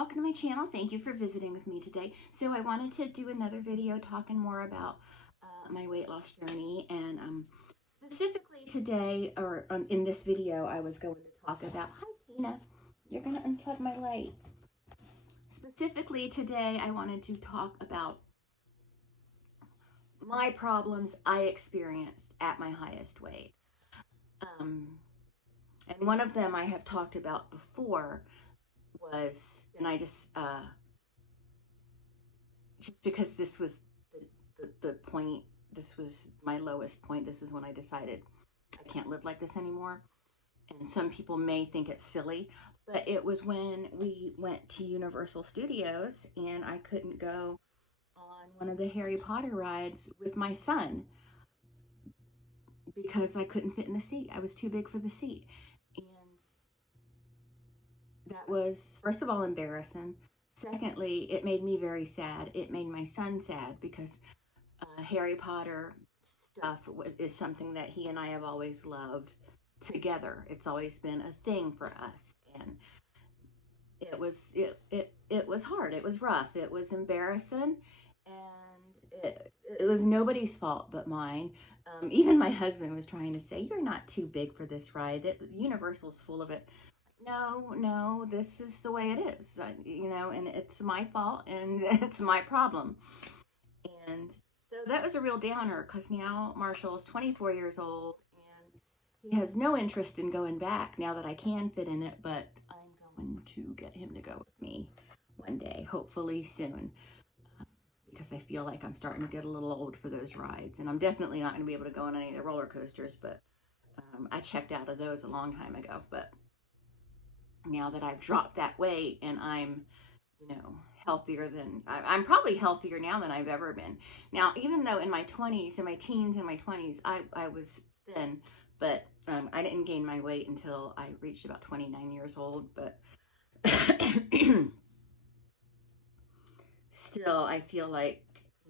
welcome to my channel. Thank you for visiting with me today. So I wanted to do another video talking more about my weight loss journey, and specifically today, or in this video, I was going to talk about, hi Tina, you're going to unplug my light. Specifically today, I wanted to talk about my problems I experienced at my highest weight. And one of them I have talked about before was, and I just because this was the point, this was my lowest point. This is when I decided I can't live like this anymore. And some people may think it's silly, but it was when we went to Universal Studios and I couldn't go on one of the Harry Potter rides with my son because I couldn't fit in the seat. I was too big for the seat. And that was, first of all, embarrassing. Secondly, it made me very sad. It made my son sad because Harry Potter stuff is something that he and I have always loved together. It's always been a thing for us, and it was hard. It was rough. It was embarrassing, and it was nobody's fault but mine. Even my husband was trying to say, "You're not too big for this ride. That Universal's full of it." No, this is the way it is, and it's my fault and it's my problem. And so that was a real downer because now Marshall is 24 years old and he has no interest in going back now that I can fit in it, but I'm going to get him to go with me one day, hopefully soon, because I feel like I'm starting to get a little old for those rides. And I'm definitely not going to be able to go on any of the roller coasters, but I checked out of those a long time ago. But now that I've dropped that weight and I'm, healthier than, I'm probably healthier now than I've ever been. Now, even though in my 20s, in my teens and my 20s, I was thin, but I didn't gain my weight until I reached about 29 years old. But still, I feel like,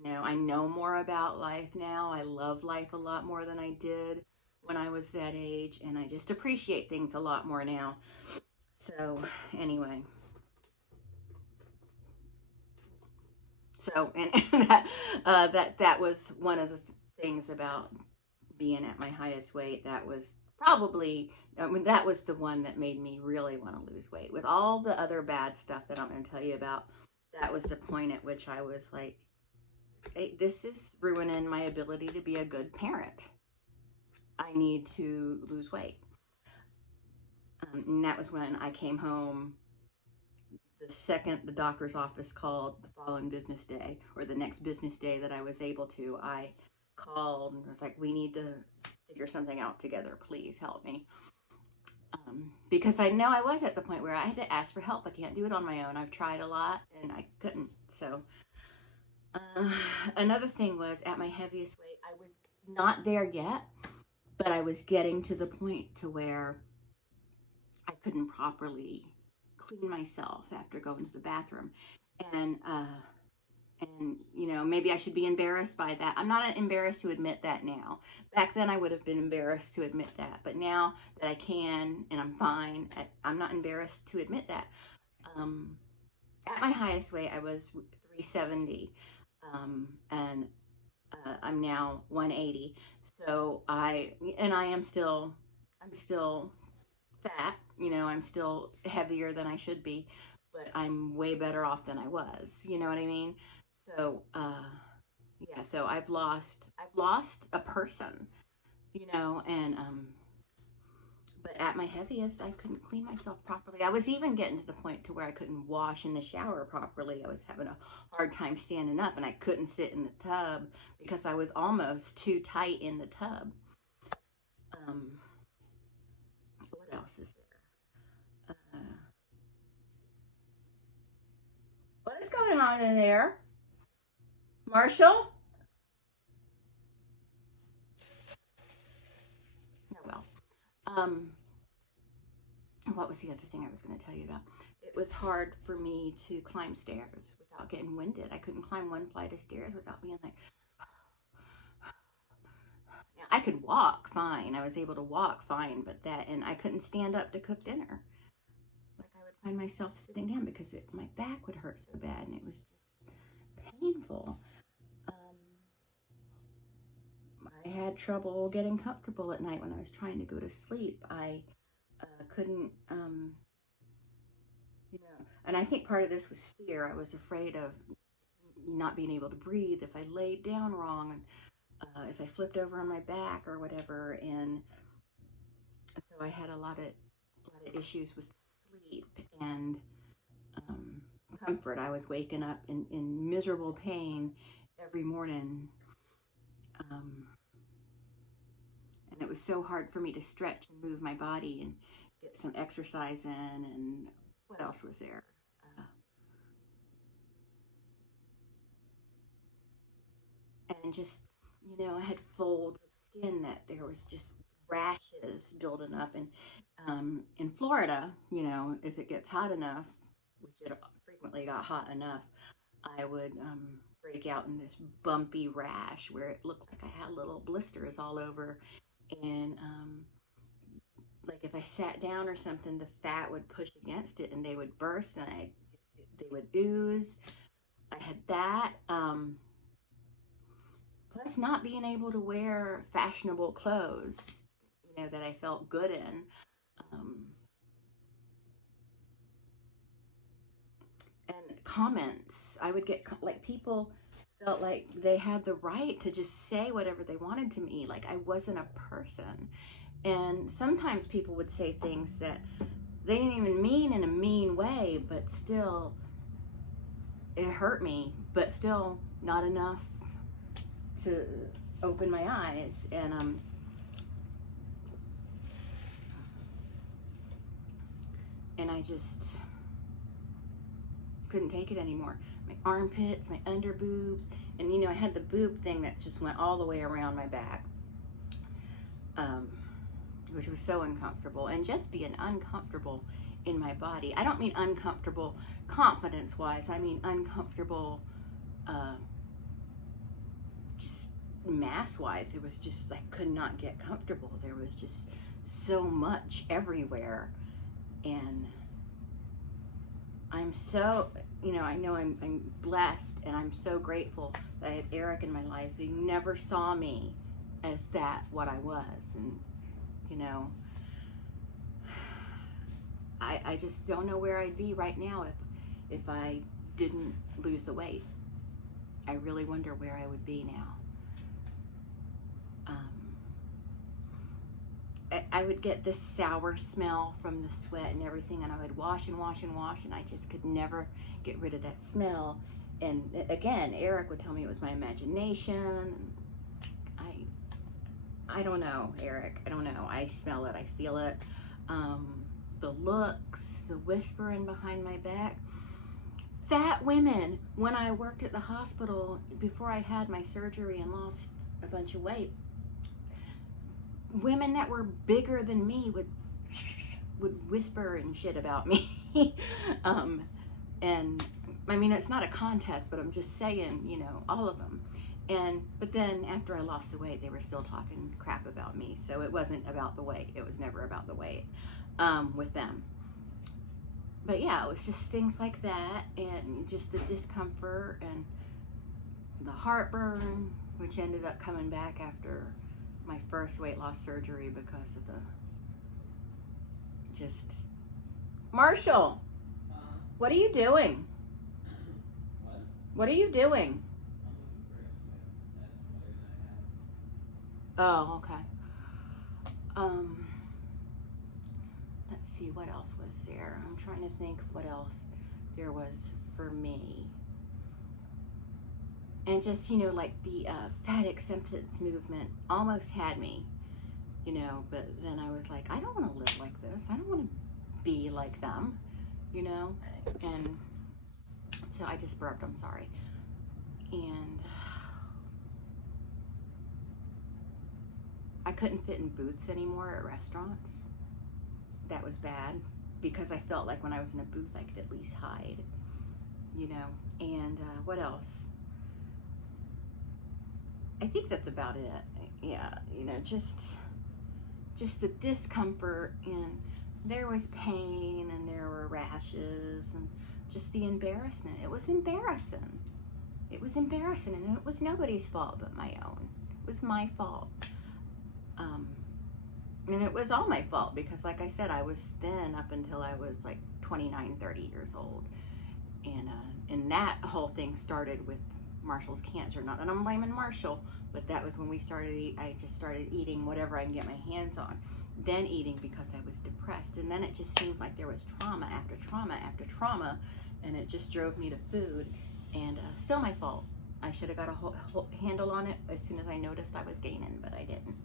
I know more about life now. I love life a lot more than I did when I was that age, and I just appreciate things a lot more now. So anyway, and that was one of the things about being at my highest weight. That was probably, that was the one that made me really want to lose weight. With all the other bad stuff that I'm going to tell you about, that was the point at which I was like, hey, this is ruining my ability to be a good parent. I need to lose weight. And that was when I came home. The second the doctor's office called the following business day, or the next business day that I was able to, I called and was like, we need to figure something out together. Please help me. Because I know I was at the point where I had to ask for help. I can't do it on my own. I've tried a lot and I couldn't. So another thing was, at my heaviest weight, I was not there yet, but I was getting to the point to where I couldn't properly clean myself after going to the bathroom. And maybe I should be embarrassed by that. I'm not embarrassed to admit that now. Back then I would have been embarrassed to admit that, but now that I can and I'm fine, I'm not embarrassed to admit that. At my highest weight, I was 370, and I'm now 180. So I am still, I'm still fat, I'm still heavier than I should be, but I'm way better off than I was, you know what I mean? So, yeah, so I've lost a person, and, but at my heaviest, I couldn't clean myself properly. I was even getting to the point to where I couldn't wash in the shower properly. I was having a hard time standing up, and I couldn't sit in the tub because I was almost too tight in the tub. What else is there? What is going on in there? Marshall? Oh, well. What was the other thing I was going to tell you about? It was hard for me to climb stairs without getting winded. I couldn't climb one flight of stairs without being like, I could walk fine. I was able to walk fine, but and I couldn't stand up to cook dinner. Like, I would find myself sitting down because my back would hurt so bad, and it was just painful. Um, I had trouble getting comfortable at night when I was trying to go to sleep. I couldn't, and I think part of this was fear. I was afraid of not being able to breathe if I laid down wrong, and if I flipped over on my back or whatever. And so I had a lot of issues with sleep and um, comfort. I was waking up in miserable pain every morning. Um, and it was so hard for me to stretch and move my body and get some exercise in. And what else was there? Uh, and just, I had folds of skin that there was just rashes building up. And in Florida, if it gets hot enough, which it frequently got hot enough, I would break out in this bumpy rash where it looked like I had little blisters all over. And like if I sat down or something, the fat would push against it and they would burst, and they would ooze. I had that. Plus, not being able to wear fashionable clothes, that I felt good in. Um, and comments, I would get like people felt like they had the right to just say whatever they wanted to me, like I wasn't a person. And sometimes people would say things that they didn't even mean in a mean way, but still it hurt me, but still not enough to open my eyes. And I just couldn't take it anymore. My armpits, my under boobs, and I had the boob thing that just went all the way around my back, um, which was so uncomfortable. And just being uncomfortable in my body. I don't mean uncomfortable confidence wise, I mean uncomfortable just mass wise. It was just, I could not get comfortable. There was just so much everywhere. And I'm so, I know I'm blessed, and I'm so grateful that I had Eric in my life. He never saw me as what I was. And, I just don't know where I'd be right now if I didn't lose the weight. I really wonder where I would be now. I would get this sour smell from the sweat and everything, and I would wash and wash and wash, and I just could never get rid of that smell. And again, Eric would tell me it was my imagination. I don't know, Eric. I don't know. I smell it. I feel it. The looks, the whispering behind my back. Fat women, when I worked at the hospital before I had my surgery and lost a bunch of weight, women that were bigger than me would whisper and shit about me. And I mean, it's not a contest, but I'm just saying, all of them. But then after I lost the weight, they were still talking crap about me. So it wasn't about the weight. It was never about the weight with them. But yeah, it was just things like that, and just the discomfort and the heartburn, which ended up coming back after my first weight loss surgery because of the just Marshall, what are you doing? What are you doing? Oh, okay. Let's see, what else was there? I'm trying to think what else there was for me. And just, like the fat acceptance movement almost had me, but then I was like, I don't want to live like this. I don't want to be like them, and so I just burped, I'm sorry. And I couldn't fit in booths anymore at restaurants. That was bad because I felt like when I was in a booth, I could at least hide, and what else? I think that's about it. Yeah, just the discomfort and there was pain and there were rashes and just the embarrassment. It was embarrassing. It was embarrassing, and it was nobody's fault but my own. It was my fault. And it was all my fault because, like I said, I was thin up until I was like 29, 30 years old. And that whole thing started with Marshall's cancer. Not that I'm blaming Marshall, but that was when we started, I just started eating whatever I can get my hands on. Then eating because I was depressed. And then it just seemed like there was trauma after trauma after trauma, and it just drove me to food. And still my fault. I should have got a whole handle on it as soon as I noticed I was gaining, but I didn't.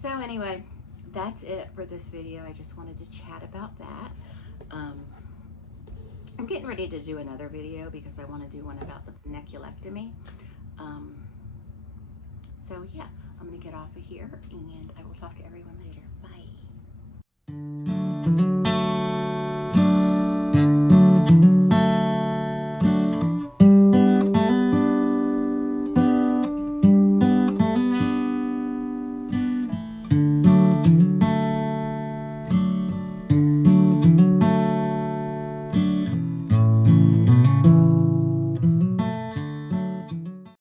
So anyway, that's it for this video. I just wanted to chat about that. I'm getting ready to do another video because I want to do one about the neculectomy. So yeah, I'm going to get off of here, and I will talk to everyone later.